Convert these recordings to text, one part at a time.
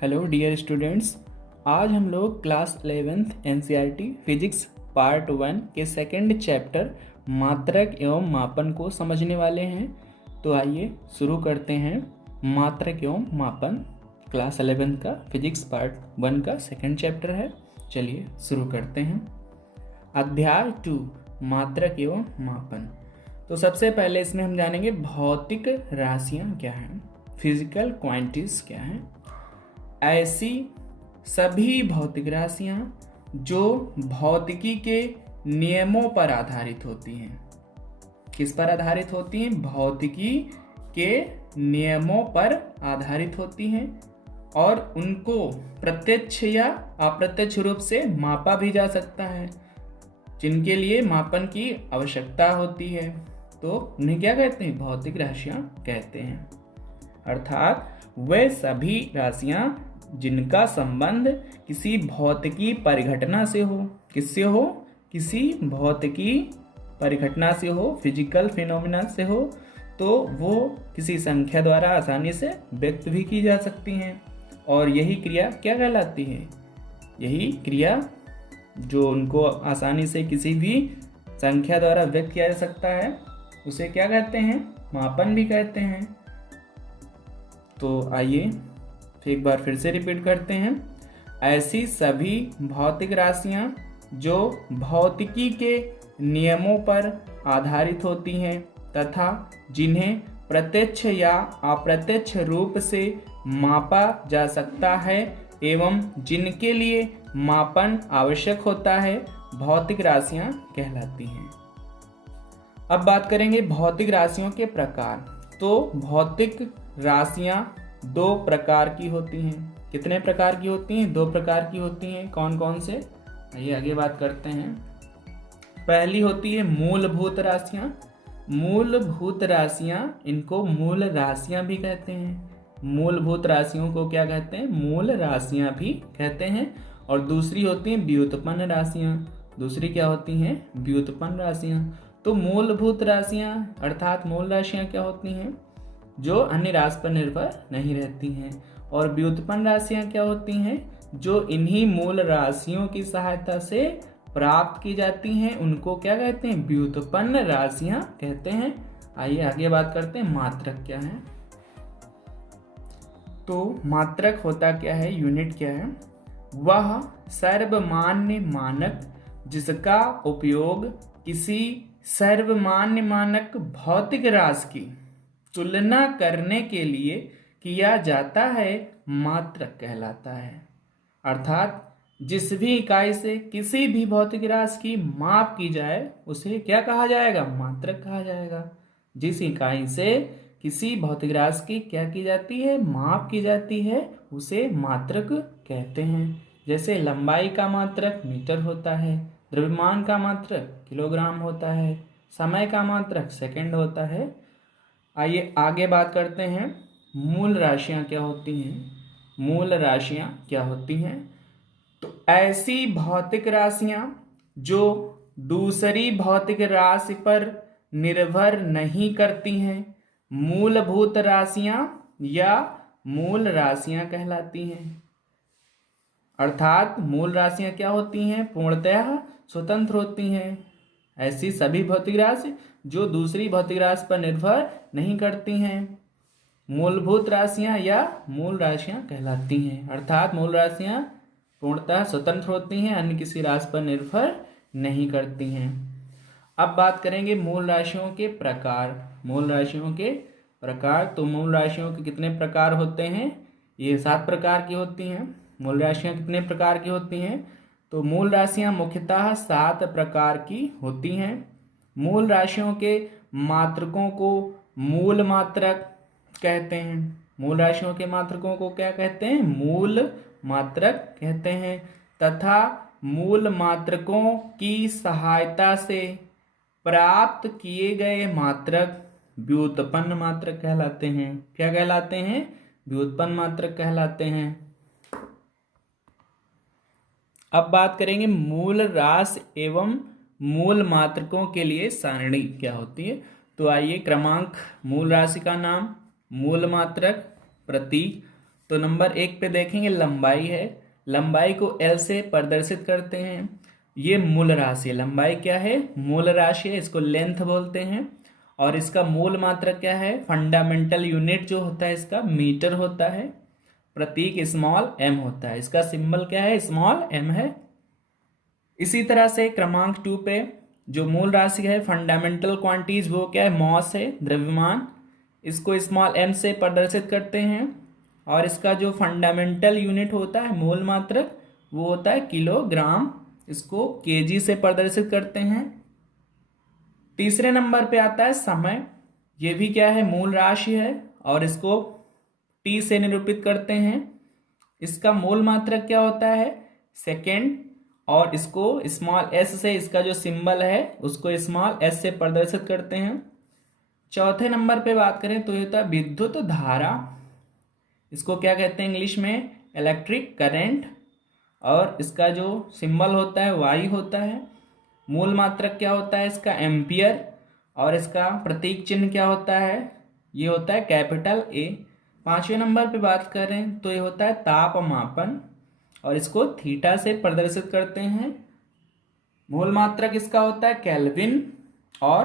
Hello dear students, आज हम लोग class 11th NCERT physics part 1 के सेकंड चैप्टर मात्रक एवं मापन को समझने वाले हैं। तो आइए शुरू करते हैं। मात्रक एवं मापन क्लास 11th का फिजिक्स पार्ट 1 का सेकंड चैप्टर है। चलिए शुरू करते हैं। अध्याय 2 मात्रक एवं मापन। तो सबसे पहले इसमें हम जानेंगे भौतिक राशियाँ क्या हैं, फिजिकल क्वांटिटीज क्या हैं। ऐसी सभी भौतिक राशियां जो भौतिकी के नियमों पर आधारित होती हैं। किस पर आधारित होती हैं? भौतिकी के नियमों पर आधारित होती हैं और उनको प्रत्यक्ष या अप्रत्यक्ष रूप से मापा भी जा सकता है, जिनके लिए मापन की आवश्यकता होती है। तो उन्हें क्या कहते हैं? भौतिक राशियां कहते हैं। अर्थात वे सभी राशियां जिनका संबंध किसी भौतिकी परिघटना से हो। किससे हो? किसी भौतिकी परिघटना से हो, फिजिकल फिनोमिना से हो, तो वो किसी संख्या द्वारा आसानी से व्यक्त भी की जा सकती हैं। और यही क्रिया क्या कहलाती है? यही क्रिया जो उनको आसानी से किसी भी संख्या द्वारा व्यक्त किया जा सकता है, उसे क्या कहते हैं? मापन भी कहते हैं। तो आइए एक बार फिर से रिपीट करते हैं। ऐसी सभी भौतिक राशियां जो भौतिकी के नियमों पर आधारित होती हैं तथा जिन्हें प्रत्यक्ष या अप्रत्यक्ष रूप से मापा जा सकता है एवं जिनके लिए मापन आवश्यक होता है, भौतिक राशियां कहलाती हैं। अब बात करेंगे भौतिक राशियों के प्रकार। तो भौतिक राशियां दो प्रकार की होती हैं। कितने प्रकार की होती हैं? दो प्रकार की होती हैं। कौन कौन से? आइए आगे बात करते हैं। पहली होती है मूलभूत राशियां। मूलभूत राशियां, इनको मूल राशियां भी कहते हैं। मूलभूत राशियों को क्या कहते हैं? मूल राशियां भी कहते हैं। और दूसरी होती हैं व्युत्पन्न राशियां। दूसरी क्या होती हैं? व्युत्पन्न राशियां। तो मूलभूत राशियां अर्थात मूल राशियां क्या होती हैं? जो अन्य राशि पर निर्भर नहीं रहती हैं। और व्युत्पन्न राशियां क्या होती हैं? जो इन्हीं मूल राशियों की सहायता से प्राप्त की जाती हैं, उनको क्या कहते हैं? व्युत्पन्न राशियां कहते हैं। आइए आगे बात करते हैं मात्रक क्या है। तो मात्रक होता क्या है? यूनिट क्या है? वह सर्वमान्य मानक जिसका उपयोग किसी सर्वमान्य मानक भौतिक राशि की तुलना करने के लिए किया जाता है, मात्रक कहलाता है। अर्थात जिस भी इकाई से किसी भी भौतिक राशि की माप की जाए, उसे क्या कहा जाएगा? मात्रक कहा जाएगा। जिस इकाई से किसी भौतिक राशि की क्या की जाती है? माप की जाती है, उसे मात्रक कहते हैं। जैसे लंबाई का मात्रक मीटर होता है, द्रव्यमान का मात्रक किलोग्राम होता है, समय का मात्रक सेकंड होता है। आइए आगे बात करते हैं मूल राशियां क्या होती हैं। मूल राशियां क्या होती हैं? तो ऐसी भौतिक राशियां जो दूसरी भौतिक राशि पर निर्भर नहीं करती हैं, मूलभूत राशियां या मूल राशियां कहलाती हैं। अर्थात मूल राशियां क्या होती हैं? पूर्णतः स्वतंत्र होती हैं। ऐसी सभी भौतिक राशि जो दूसरी भौतिक राशि पर निर्भर नहीं करती हैं, मूलभूत राशियां या मूल राशियां कहलाती हैं। अर्थात मूल राशियां पूर्णतः स्वतंत्र होती हैं, अन्य किसी राशि पर निर्भर नहीं करती हैं। अब बात करेंगे मूल राशियों के प्रकार। मूल राशियों के प्रकार। तो मूल राशियों के कितने प्रकार होते हैं? ये 7 प्रकार की होती हैं। मूल राशियां कितने प्रकार की होती हैं? तो मूल राशियां मुख्यतः 7 प्रकार की होती हैं। मूल राशियों के मात्रकों को मूल मात्रक कहते हैं। मूल राशियों के मात्रकों को क्या कहते हैं? मूल मात्रक कहते हैं। तथा मूल मात्रकों की सहायता से प्राप्त किए गए मात्रक व्युत्पन्न मात्रक कहलाते हैं। क्या कहलाते हैं? व्युत्पन्न मात्रक कहलाते हैं। अब बात करेंगे मूल राशि एवं मूल मात्रकों के लिए सारणी क्या होती है। तो आइए क्रमांक, मूल राशि का नाम, मूल मात्रक, प्रतीक, तो नंबर 1 पे देखेंगे लंबाई है। लंबाई को L से प्रदर्शित करते हैं। ये मूल राशि है। लंबाई क्या है? मूल राशि है, इसको लेंथ बोलते हैं। और इसका मूल मात्रक क्या है? फंडामेंटल यूनिट जो होता है इसका मीटर होता है। प्रतीक स्मॉल m होता है। इसका सिंबल क्या है? स्मॉल m है। इसी तरह से क्रमांक 2 पे जो मूल राशि है फंडामेंटल क्वांटिटीज, वो क्या है? मॉस है, द्रव्यमान। इसको स्मॉल m से प्रदर्शित करते हैं। और इसका जो फंडामेंटल यूनिट होता है, मूल मात्रक, वो होता है किलोग्राम। इसको केजी से प्रदर्शित करते हैं। तीसरे नंबर पे आता है समय। ये भी क्या है? मूल राशि है और इसको t से निरूपित करते हैं। इसका मूल मात्रक क्या होता है? सेकेंड। और इसको स्मॉल s से, इसका जो सिंबल है उसको स्मॉल s से प्रदर्शित करते हैं। चौथे नंबर पे बात करें तो ये होता है विद्युत धारा। इसको क्या कहते हैं इंग्लिश में? Electric current. और इसका जो सिंबल होता है वाई होता है। मूल मात्रक क्या होता है इसका? एम्पियर। और इसका प्रतीक चिन्ह क्या होता है? ये होता है कैपिटल ए। पांचवें नंबर पे बात करें तो ये होता है तापमापन और इसको थीटा से प्रदर्शित करते हैं। मूल मात्रक इसका होता है केल्विन और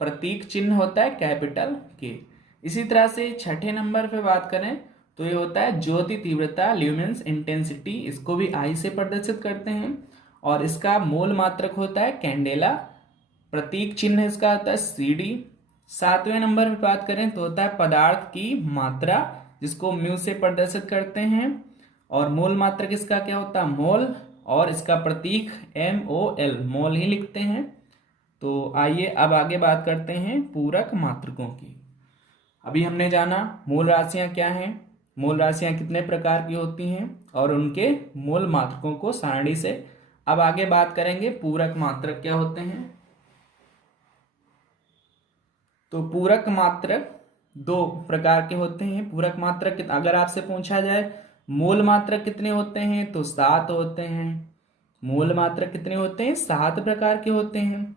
प्रतीक चिन्ह होता है कैपिटल के। इसी तरह से छठे नंबर पे बात करें तो ये होता है ज्योति तीव्रता, ल्यूमिनेंस इंटेंसिटी। इसको भी आई से प्रदर्शित करते हैं और इसका मूल मात्रक होता है कैंडेला। प्रतीक चिन्ह इसका होता है CD। सातवें नंबर पे बात करें तो होता है पदार्थ की मात्रा, जिसको म्यू से प्रदर्शित करते हैं। और मूल मात्रक इसका क्या होता है? मोल। और इसका प्रतीक MOL, मोल ही लिखते हैं। तो आइए अब आगे बात करते हैं पूरक मात्रकों की। अभी हमने जाना मूल राशियां क्या हैं, मूल राशियां कितने प्रकार की होती हैं और उनके मूल मात्रकों को सारणी से। अब आगे बात करेंगे पूरक मात्रक क्या होते हैं। तो पूरक मात्रक दो प्रकार के होते हैं। पूरक मात्रक अगर आपसे पूछा जाए मूल मात्रक कितने होते हैं तो 7 होते हैं। मूल मात्रक कितने होते हैं? 7 प्रकार के होते हैं।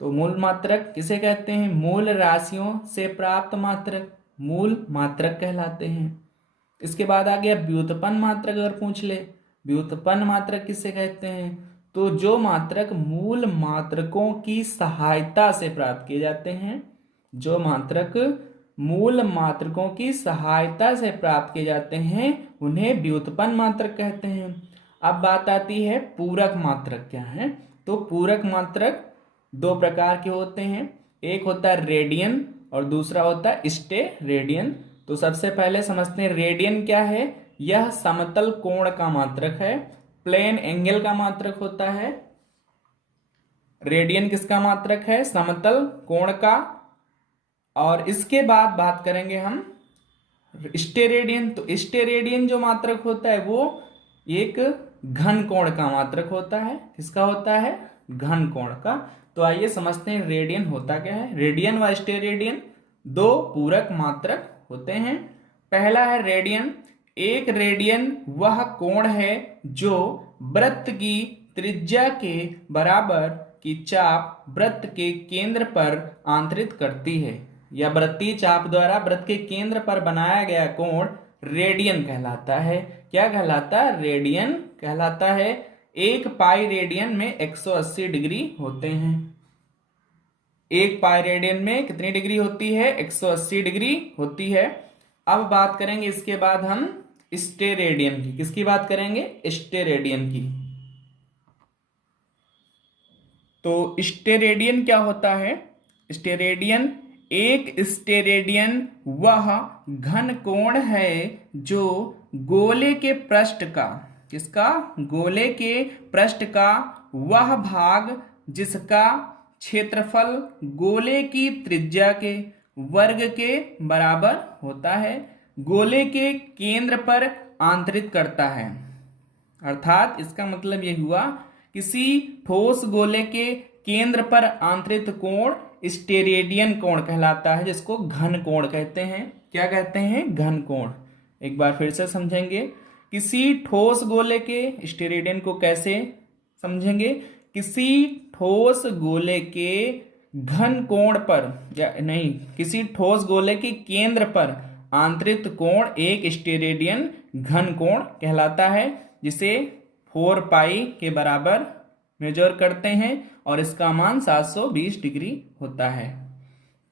तो मूल मात्रक किसे कहते हैं? मूल राशियों से प्राप्त मात्रक मूल मात्रक कहलाते हैं। इसके बाद आ गया व्युत्पन्न मात्रक। अगर पूछ ले व्युत्पन्न मात्रक किसे कहते हैं, तो जो मात्रक मूल मात्रकों की सहायता से प्राप्त किए जाते हैं। जो मात्रक मूल मात्रकों की सहायता से प्राप्त किए जाते हैं उन्हें व्युत्पन्न मात्रक कहते हैं। अब बात आती है पूरक मात्रक क्या है। तो पूरक मात्रक 2 प्रकार के होते हैं। एक होता है रेडियन और दूसरा होता है स्टेरेडियन। तो सबसे पहले समझते हैं रेडियन क्या है। यह समतल कोण का मात्रक है, प्लेन एंगल का मात्रक होता है। रेडियन किसका मात्रक है? समतल कोण का। और इसके बाद बात करेंगे हम स्टेरेडियन। तो स्टेरेडियन जो मात्रक होता है वो एक घन कोण का मात्रक होता है। किसका होता है? घन कोण का। तो आइए समझते हैं रेडियन होता क्या है। रेडियन व स्टेरेडियन 2 पूरक मात्रक होते हैं। पहला है रेडियन। एक रेडियन वह कोण है जो वृत्त की त्रिज्या के बराबर की चाप वृत्त के केंद्र पर आंतरित करती है, या वृत्तीय चाप द्वारा वृत्त के केंद्र पर बनाया गया कोण रेडियन कहलाता है। क्या कहलाता है? रेडियन कहलाता है। 1 पाई रेडियन में 180 डिग्री होते हैं। 1 पाई रेडियन में कितनी डिग्री होती है? 180 डिग्री होती है। अब बात करेंगे इसके बाद हम स्टेरेडियन की। किसकी बात करेंगे? स्टेरेडियन की। तो स्टेरेडियन क्या होता है? स्टेरेडियन एक स्टेरेडियन वह घन कोण है जो गोले के पृष्ठ का, किसका? गोले के पृष्ठ का वह भाग जिसका क्षेत्रफल गोले की त्रिज्या के वर्ग के बराबर होता है, गोले के केंद्र पर आंतरित करता है। अर्थात इसका मतलब यह हुआ किसी ठोस गोले के केंद्र पर आंतरित कोण स्टेरेडियन कोण कहलाता है, जिसको घन कोण कहते हैं। क्या कहते हैं? घन कोण। एक बार फिर से समझेंगे। किसी ठोस गोले के स्टेरेडियन को कैसे समझेंगे? किसी ठोस गोले के घन कोण पर, या नहीं, किसी ठोस गोले के केंद्र पर आंतरिक कोण एक स्टेरेडियन घन कोण कहलाता है, जिसे 4 पाई के बराबर मेजर करते हैं और इसका मान 720 डिग्री होता है।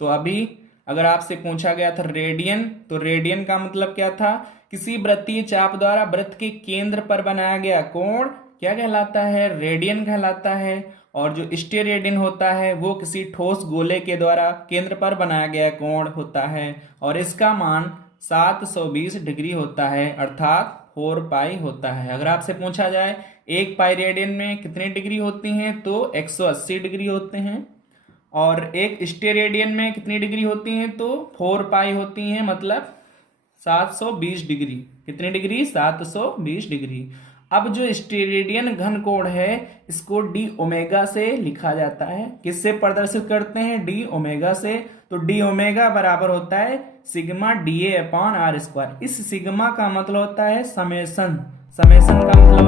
तो अभी अगर आपसे पूछा गया था रेडियन, तो रेडियन का मतलब क्या था? किसी वृत्तीय चाप द्वारा वृत्त के केंद्र पर बनाया गया कोण क्या कहलाता है? रेडियन कहलाता है। और जो स्टेरेडियन होता है वो किसी ठोस गोले के द्वारा केंद्र पर बनाया गया कोण होता है और इसका मान 720 डिग्री होता है, अर्थात 4 पाई होता है। अगर आपसे पूछा जाए 1 पाई रेडियन में कितनी डिग्री होती हैं, तो 180 डिग्री होते हैं। और एक स्टेरेडियन में कितनी डिग्री होती हैं, तो 4 पाई होती हैं, मतलब 720 डिग्री। कितनी डिग्री? 720 डिग्री। अब जो स्टेरेडियन घन कोण है इसको डी ओमेगा से लिखा जाता है। किससे प्रदर्शित करते हैं? डी ओमेगा से। तो डी ओमेगा बराबर होता है sigma D A upon R square. इस सिग्मा का मतलब होता है समेशन। समेशन का मतलब